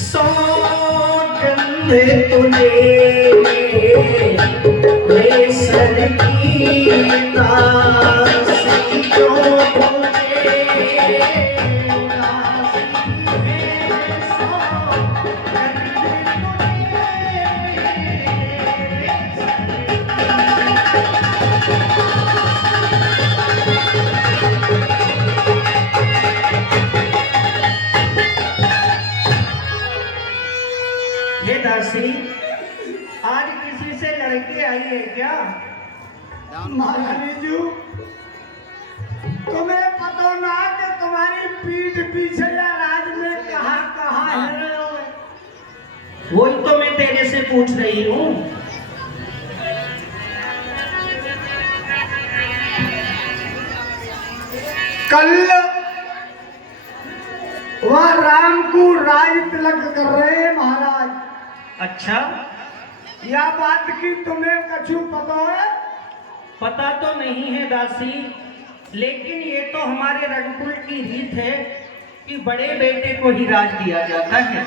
सौगंध तुझे रेशम की दासी जो तुझे दासी है सौगंध तुझे ये दासी आज किसी से लड़के आई है क्या? महारानी जी, तुम्हें पता ना कि तुम्हारी पीठ पीछे या राज में कहाँ कहाँ है? वही तो मैं तेरे से पूछ रही हूँ। कल वह राम को राज तिलक कर रहे हैं महाराज। अच्छा, यह बात की तुम्हें कछु पता है? पता तो नहीं है दासी, लेकिन ये तो हमारे रंगकुल की रीत है कि बड़े बेटे को ही राज दिया जाता है।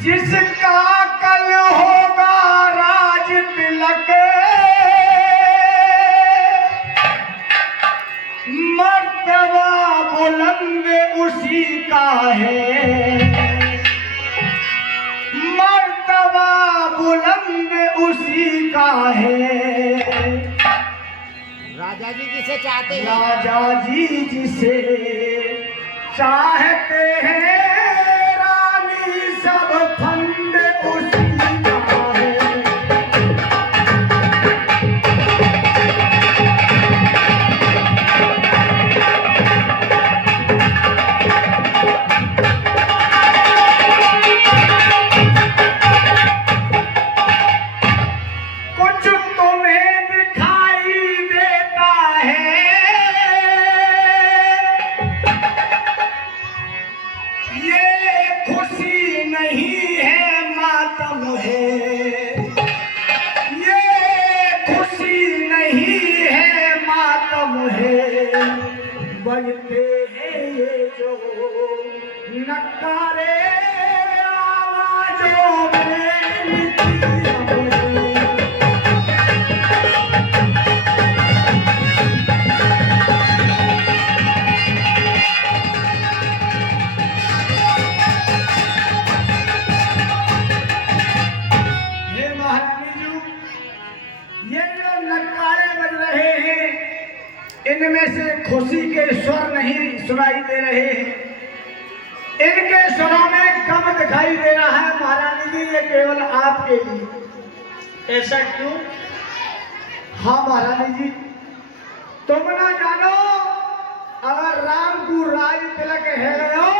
जिसका कल होगा राज तिलक, मर्तबा बुलंद उसी का है, मर्तबा बुलंद उसी का है। राजा जी जिसे चाहते हैं, राजा जी जिसे चाहते हैं, रानी सब फंद उसी का है। कुछ तुम्हें दिखाई देता है, ये खुशी नहीं है मातम है, ये खुशी नहीं है मातम है। बजते हैं ये जो नकारे आवाजों में निकली अमर। हे महारानी जी, ये जो नक्कारे बज रहे हैं, इनमें से खुशी के स्वर नहीं सुनाई दे रहे हैं, इनके स्वरों में कम दिखाई दे रहा है। महारानी जी, ये केवल आपके लिए। ऐसा क्यों? हाँ महारानी जी, तुम ना जानो, अगर राम को राज तिलक है गयो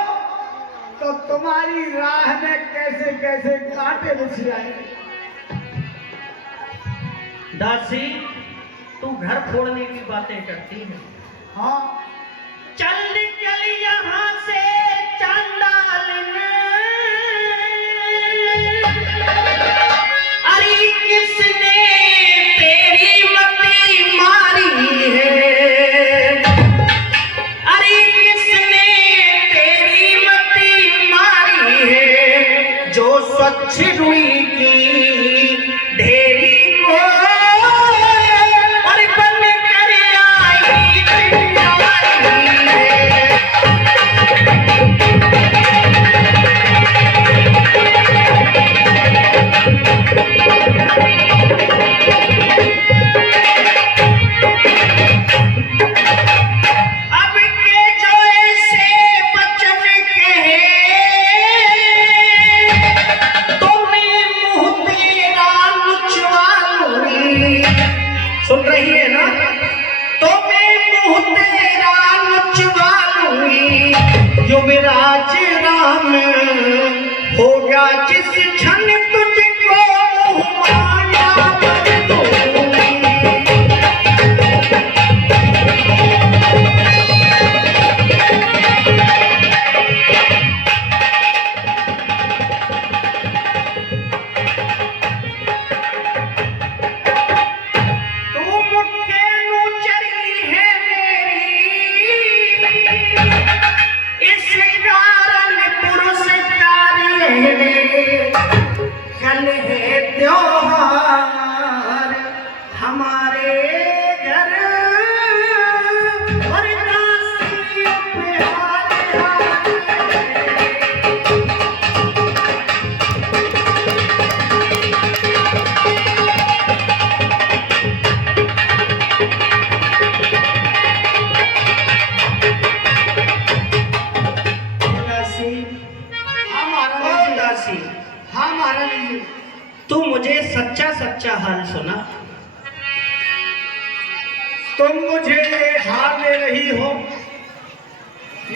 तो तुम्हारी राह में कैसे कैसे कांटे बिछ जाएंगे। दासी, तू घर फोड़ने की बातें करती है। हाँ, चल चल यहाँ से चांडालिन, अरे किसने तेरी मती मारी है, अरे किसने तेरी मती मारी है, जो स्वच्छ रुई की ढेरी को और बन कर आई चिंगारी है। अब के जो ऐसे बचन कहे, तुम्हें मुंह तेरा लुचवा लूंगी। सुन रही है ना? तुम्हें मुंह तेरा लुचवा लूंगी। युवराज राम होगा जिस क्षण तुझको मुंह मांगा भर दूंगी। तू मुख्य नु चली है मुझे सच्चा सच्चा हाल सुना। तुम मुझे हार दे रही हो,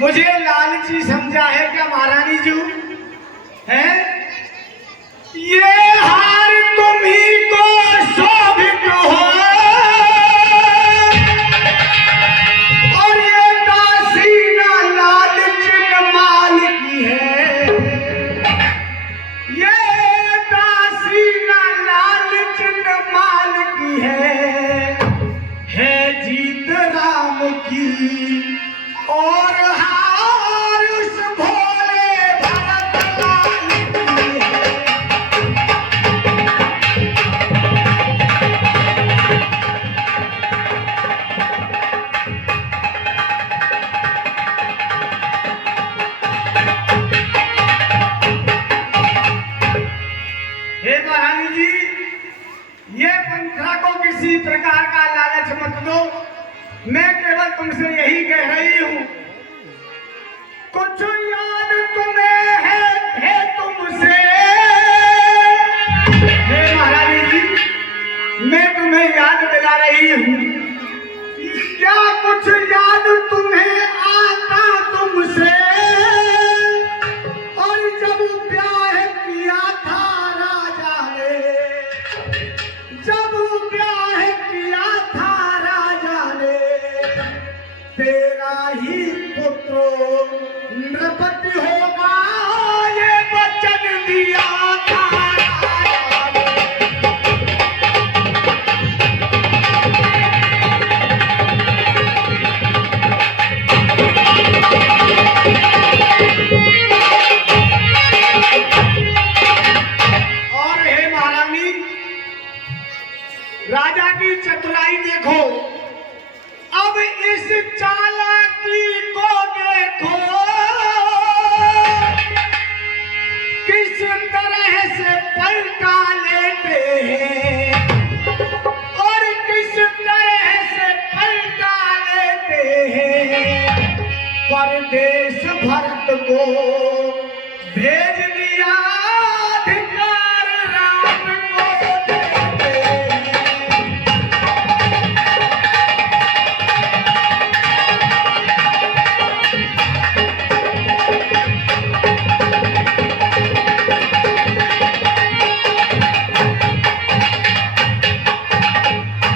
मुझे लालची समझा है क्या महारानी जी? है ये हार तुम्ही को शोभित हो, और ये दासी ना लालच माल की है, ये दासी ना लालच माल की है जीत राम की और हार उस भोले भरत लाल की है। हे महारानी जी, ये पंथरा को किसी प्रकार का लालच मत दो। मैं केवल तुमसे यही कह रही हूं, कुछ याद तुम्हें है तुमसे। हे महारानी जी, मैं तुम्हें याद दिला रही हूं, क्या कुछ याद तुम्हें आता तुमसे? और जब ब्याह किया था राजा ने, जब ब्याह किया था राजा ने, तेरा ही पुत्र नृपति होगा, ये वचन दिया था राजा ने। और हे महारानी, राजा की चतुराई देखो, अब इस चालाकी को देखो, किस तरह से पलटा लेते हैं, और किस तरह से पलटा लेते हैं। परदेश भरत को भेज दिया, अधिकार राम को देते हैं।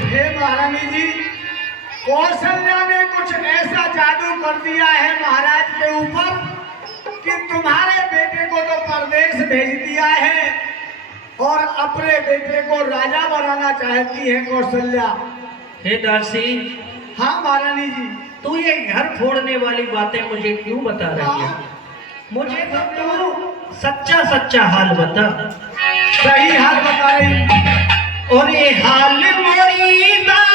हे महारानी जी, कौशल्या ने कुछ ऐसा जादू कर दिया है महाराज के ऊपर कि तुम्हारे बेटे को तो परदेश भेज दिया है और अपने बेटे को राजा बनाना चाहती है कौशल्या। हे दासी, हाँ महारानी जी। तू ये घर फोड़ने वाली बातें मुझे क्यों बता रही है? मुझे तो तू सच्चा सच्चा हाल बता। सही हाल बता रही। और ये हाल मोरी दासी,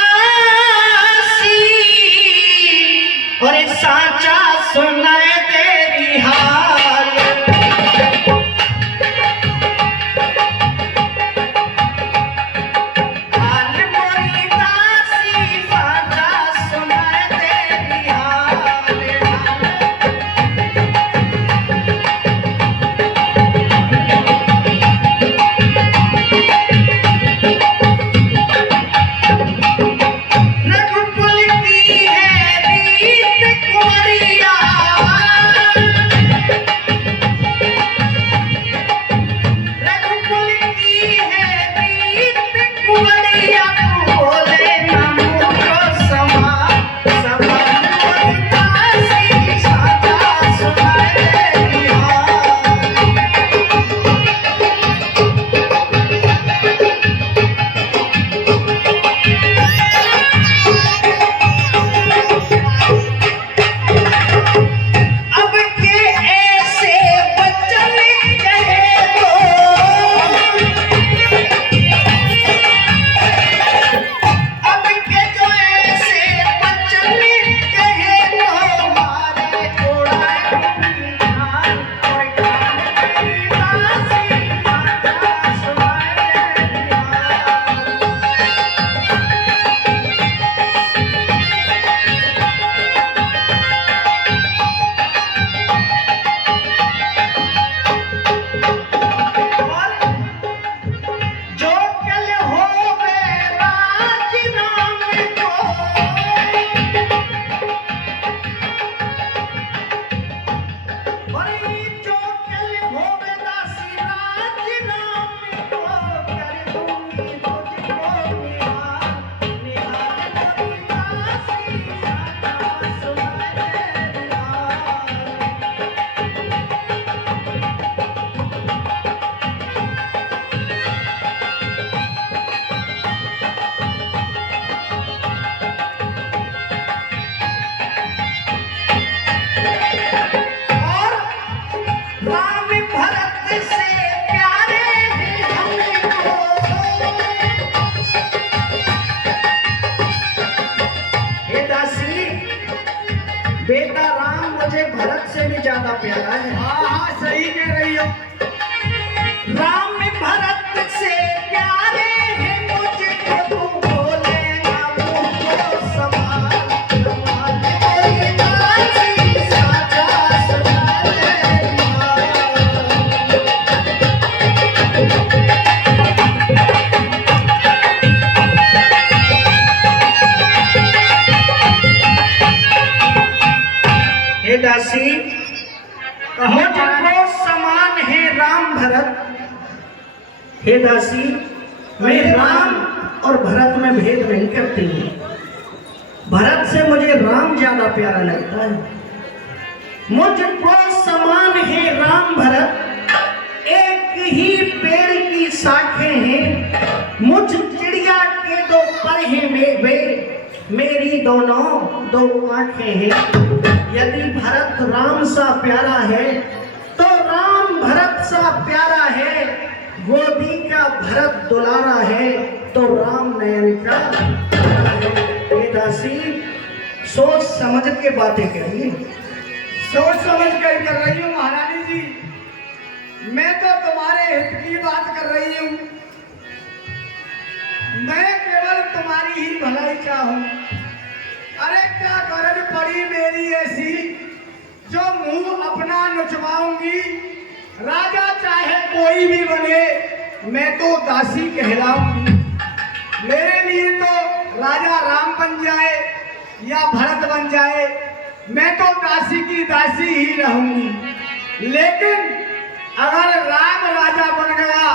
और ये साचा सुनाए तेरी हाल। हाल मोरी दासी, साचा सुनाए तेरी हाल। भरत से भी ज्यादा प्यारा है। हाँ हाँ सही कह रही हो। राम भरत से प्यारे हैं मुझको तू बोले ना मुझको समान समान तेरी दासी साजा सजा ले हे दासी मुझको समान है राम भरत। हे दासी मैं राम और भरत में भेद नहीं करती हूँ। भरत से मुझे राम ज्यादा प्यारा लगता है। मुझको समान है राम भरत, एक ही पेड़ की शाखें हैं। मुझ चिड़िया के दो पर हैं वे मेरी दोनों दो आंखें हैं। यदि भरत राम सा प्यारा है तो राम भरत सा प्यारा है। गोदी का भरत दुलारा है तो राम नयन का प्यारा है। हे दासी सोच समझ के बातें करिए। सोच समझ कर रही हूँ महारानी जी। मैं तो तुम्हारे हित की बात कर रही हूँ। मैं केवल तुम्हारी ही भलाई चाहूँ। अरे क्या गरज पड़ी मेरी ऐसी जो मुंह अपना नुचवाऊंगी। राजा चाहे कोई भी बने मैं तो दासी कहलाऊंगी। मेरे लिए तो राजा राम बन जाए या भरत बन जाए मैं तो दासी की दासी ही रहूंगी। लेकिन अगर राम राजा बन गया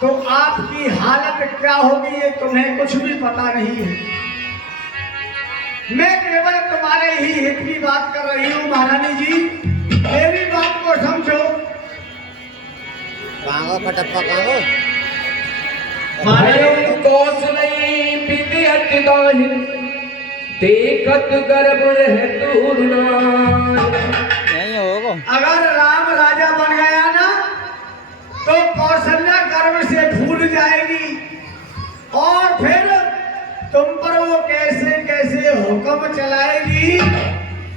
तो आपकी हालत क्या होगी ये तुम्हें कुछ भी पता नहीं है। मैं केवल तुम्हारे ही हित की बात कर रही हूँ महारानी जी। मेरी बात को समझो। कांगो पटप्पा कांगो मारे कौशलई विद्यत दाहि देखत गर्भ रह दूरना। नहीं होगा। अगर राम राजा बन गया ना तो कौशल्या गर्भ से फूल जाएगी और फिर तुम पर वो कैसे कैसे हुक्म चलाएगी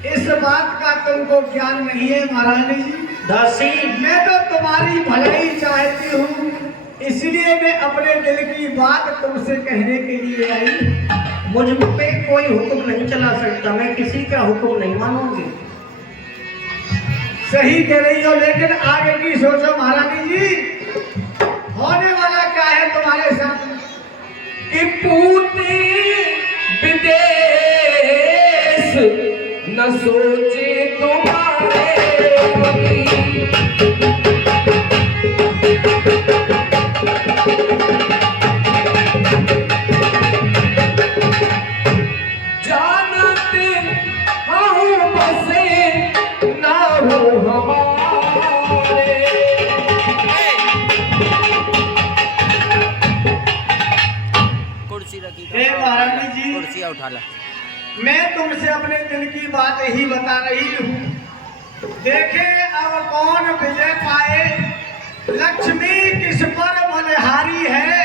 इस बात का तुमको ज्ञान नहीं है महारानी जी। दासी मैं तो तुम्हारी भलाई चाहती हूँ इसलिए मैं अपने दिल की बात तुमसे कहने के लिए आई। मुझ पे कोई हुक्म नहीं चला सकता। मैं किसी का हुक्म नहीं मानूंगी। सही कह रही हो लेकिन आगे की सोचो महारानी जी। होने वाला क्या है तुम्हारे साथ कि पूती विदेश न सोचे तुम्हारे जानते हूँ बसे ना हो हमारे। कुर्सी रखी हे महारानी जी कुर्सी उठा ला। मैं तुमसे अपने दिल की बात ही बता रही हूँ। देखे अब कौन विजय पाए। लक्ष्मी किस पर बलिहारी है।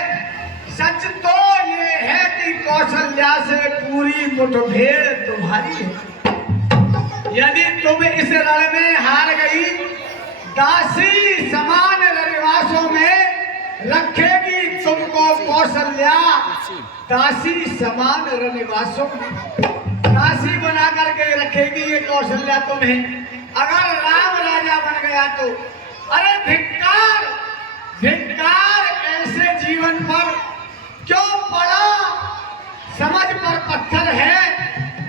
सच तो ये है कि कौशल्या से पूरी मुठभेड़ तुम्हारी है। यदि तुम इस रण में हार गई दासी समान रनिवासों में रखेगी तुमको कौशल्या। दासी समान रनिवासों में दासी बना करके रखेगी ये कौशल्या तुम्हें। अगर राम राजा बन गया तो अरे धिक्कार धिक्कार ऐसे जीवन पर क्यों पड़ा। समझ पर पत्थर है।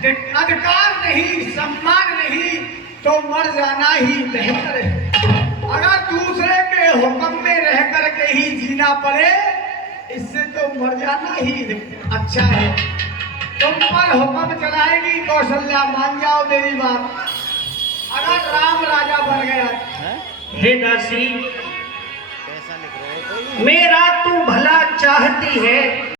अधिकार नहीं सम्मान नहीं तो मर जाना ही बेहतर है। अगर दूसरे के हुक्म में रह करके ही जीना पड़े इससे तो मर जाना ही अच्छा है। तुम पर हुक्म चलाएगी कौशल्या मान जाओ मेरी बात। अगर राम राजा बन गया हे दासी पैसा लिख रहे हो कोई? मेरा तू भला चाहती है